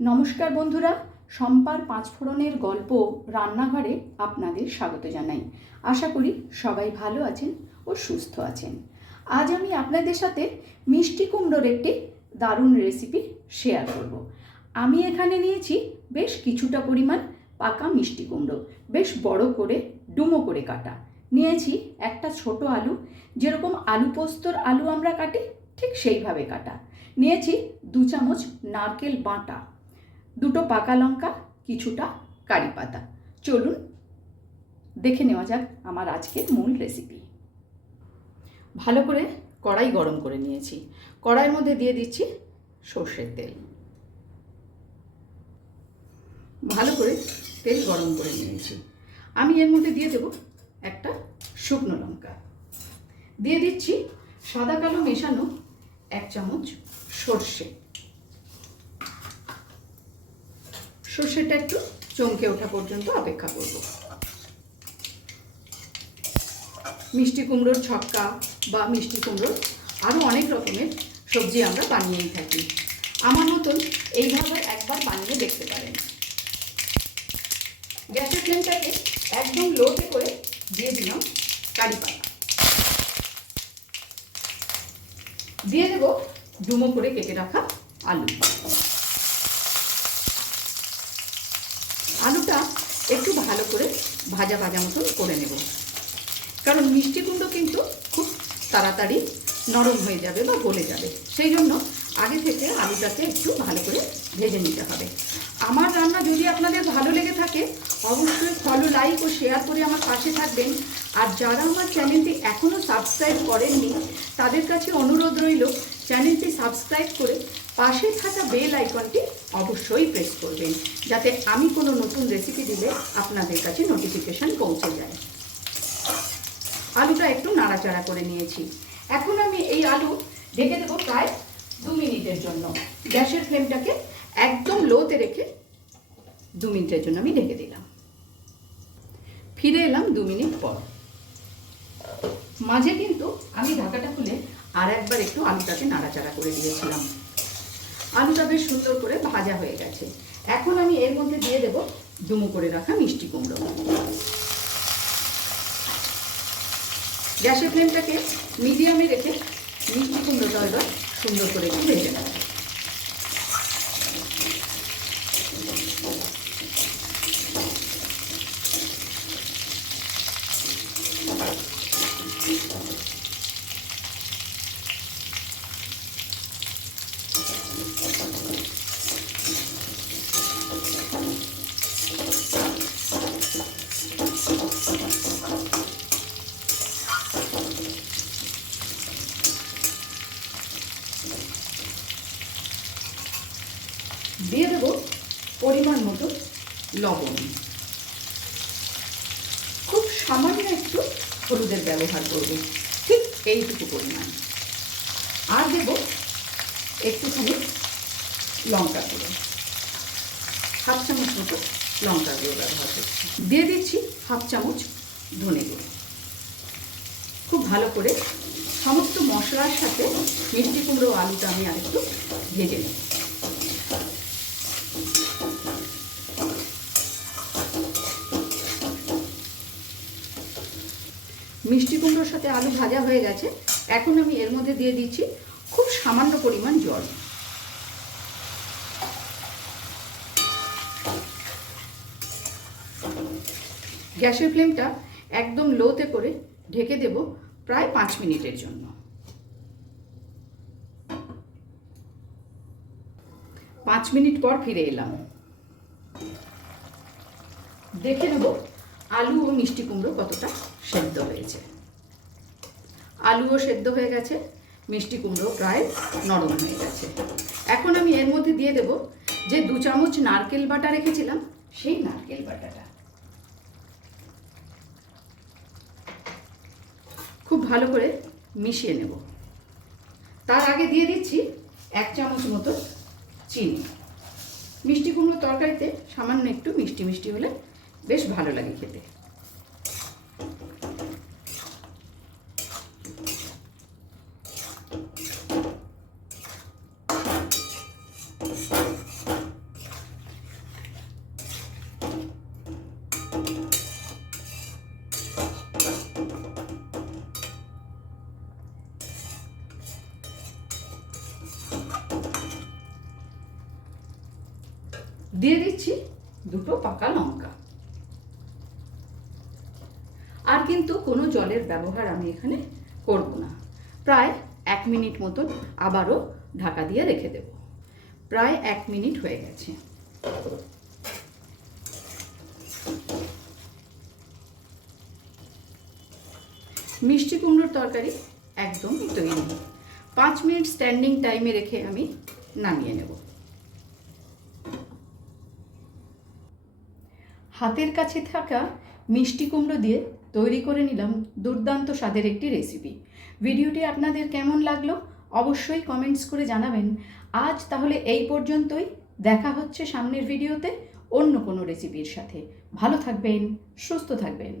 নমস্কার বন্ধুরা, সম্পার পাঁচফোড়নের গল্প রান্নাঘরে আপনাদের স্বাগত জানাই। আশা করি সবাই ভালো আছেন ও সুস্থ আছেন। আজ আমি আপনাদের সাথে মিষ্টি কুমড়োর একটি দারুণ রেসিপি শেয়ার করব। আমি এখানে নিয়েছি বেশ কিছুটা পরিমাণ পাকা মিষ্টি কুমড়ো, বেশ বড় করে, ডুমো করে কাটা। নিয়েছি একটা ছোট আলু, যেরকম আলু পোস্তর আলু আমরা কাটি, ঠিক সেইভাবে কাটা। নিয়েছি দু চামচ নারকেল বাটা। দুটো পাকা লঙ্কা, কিছুটা কারি পাতা। চলুন, দেখে নেওয়া যাক আমার আজকের মূল রেসিপি ভালো করে কড়াই গরম করে নিয়েছি। কড়াইয়ের মধ্যে দিয়ে দিচ্ছি সর্ষের তেল। ভালো করে তেল গরম করে নিয়েছি। আমি এর মধ্যে দিয়ে দেব একটা শুকনো লঙ্কা। দিয়ে দিচ্ছি সাদা কালো মেশানো এক চামচ সর্ষে। সর্ষেটা একটু চমকে ওঠা পর্যন্ত অপেক্ষা করব। মিষ্টি কুমড়োর ছক্কা বা মিষ্টি কুমড়োর আরও অনেক রকমের সবজি আমরা বানিয়েই থাকি। আমার মতন এইভাবে একবার বানিয়ে দেখতে পারেন। গ্যাসের ফ্লেমটাকে একদম লোতে করে দিয়ে দিলাম কারি পাতা দিয়ে দেব ডুমো করে কেটে রাখা আলু। আলুটা একটু ভালো করে ভাজা ভাজা মতন করে নেব। কারণ মিষ্টি কুমড়ো কিন্তু খুব তাড়াতাড়ি নরম হয়ে যাবে বা গলে যাবে। সেই জন্য আগে থেকে আলুটাকে একটু ভালো করে ভেজে নিতে হবে। আমার রান্না যদি আপনাদের ভালো লেগে থাকে, অবশ্যই ফলো লাইক ও শেয়ার করে আমার পাশে থাকবেন। আর যারা আমার চ্যানেলটি এখনও সাবস্ক্রাইব করেননি, তাদের কাছে অনুরোধ রইল চ্যানেলটি সাবস্ক্রাইব করে পাশে থাকা বেল আইকনটি অবশ্যই প্রেস করবেন, যাতে আমি কোনো নতুন রেসিপি দিলে আপনাদের কাছে নোটিফিকেশান পৌঁছে যায়। আলুটা একটু নাড়াচাড়া করে নিয়েছি। এখন আমি এই আলু ঢেকে দেবো প্রায় দু মিনিটের জন্য। গ্যাসের ফ্লেমটাকে একদম লোতে রেখে দু মিনিটের জন্য আমি ঢেকে দিলাম। ফিরে এলাম দু মিনিট পর। মাঝে কিন্তু আমি ঢাকাটা খুলে আর একবার একটু আলুটাকে নাড়াচাড়া করে দিয়েছিলাম। আলুটা বেশ সুন্দর করে ভাজা হয়ে গেছে। এখন আমি এর মধ্যে দিয়ে দেব ডুমো করে রাখা মিষ্টি কুমড়ো। গ্যাসের ফ্লেমটাকে মিডিয়ামে রেখে মিষ্টি কুমড়োটা এবার সুন্দর করে একটু ভেজে নেব দিয়ে দেবো পরিমাণ মতো লবণ। খুব সামান্য একটু হলুদের ব্যবহার করব, ঠিক এইটুকু পরিমাণ। আর দেব একটুখানি লঙ্কা গুঁড়ো। হাফ চামচ মতো লঙ্কা গুঁড়ো ব্যবহার করছি। দিয়ে দিচ্ছি হাফ চামচ ধনে গুঁড়ো। খুব ভালো করে সমস্ত মশলার সাথে মিষ্টি কুমড়ো আলুটা আমি আরেকটু ভেজে নেব। মিষ্টি কুমড়োর সাথে আলু ভাজা হয়ে গেছে। এখন আমি এর মধ্যে দিয়ে দিচ্ছি খুব সামান্য পরিমাণ জল। গ্যাসের ফ্লেমটা একদম লোতে করে ঢেকে দেব প্রায় পাঁচ মিনিটের জন্য। পাঁচ মিনিট পর ফিরে এলাম। দেখে নেব আলু ও মিষ্টি কুমড়ো কতটা সেদ্ধ হয়েছে। আলুও সেদ্ধ হয়ে গেছে, মিষ্টি কুমড়ো প্রায় নরম হয়ে গেছে। এখন আমি এর মধ্যে দিয়ে দেব যে দু চামচ নারকেল বাটা রেখেছিলাম, সেই নারকেল বাটাটা। খুব ভালো করে মিশিয়ে নেব। তার আগে দিয়ে দিচ্ছি এক চামচ মতো চিনি। মিষ্টি কুমড়ো তরকারিতে সামান্য একটু মিষ্টি মিষ্টি হলে বেশ ভালো লাগে খেতে। দিয়ে দিচ্ছি দুটো পাকা লঙ্কা। আর কিন্তু কোনো জলের ব্যবহার আমি এখানে করব না। প্রায় এক মিনিট মতন আবারও ঢাকা দিয়ে রেখে দেব। প্রায় এক মিনিট হয়ে গেছে। মিষ্টি কুমড়োর তরকারি একদমই তৈরি। পাঁচ মিনিট স্ট্যান্ডিং টাইমে রেখে আমি নামিয়ে নেব। হাতের কাছে থাকা মিষ্টি কুমড়ো দিয়ে তৈরি করে নিলাম দুর্দান্ত স্বাদের একটি রেসিপি ভিডিওটি আপনাদের কেমন লাগল অবশ্যই কমেন্টস করে জানাবেন। আজ তাহলে এই পর্যন্তই। দেখা হচ্ছে সামনের ভিডিওতে অন্য কোনো রেসিপির সাথে। ভালো থাকবেন, সুস্থ থাকবেন।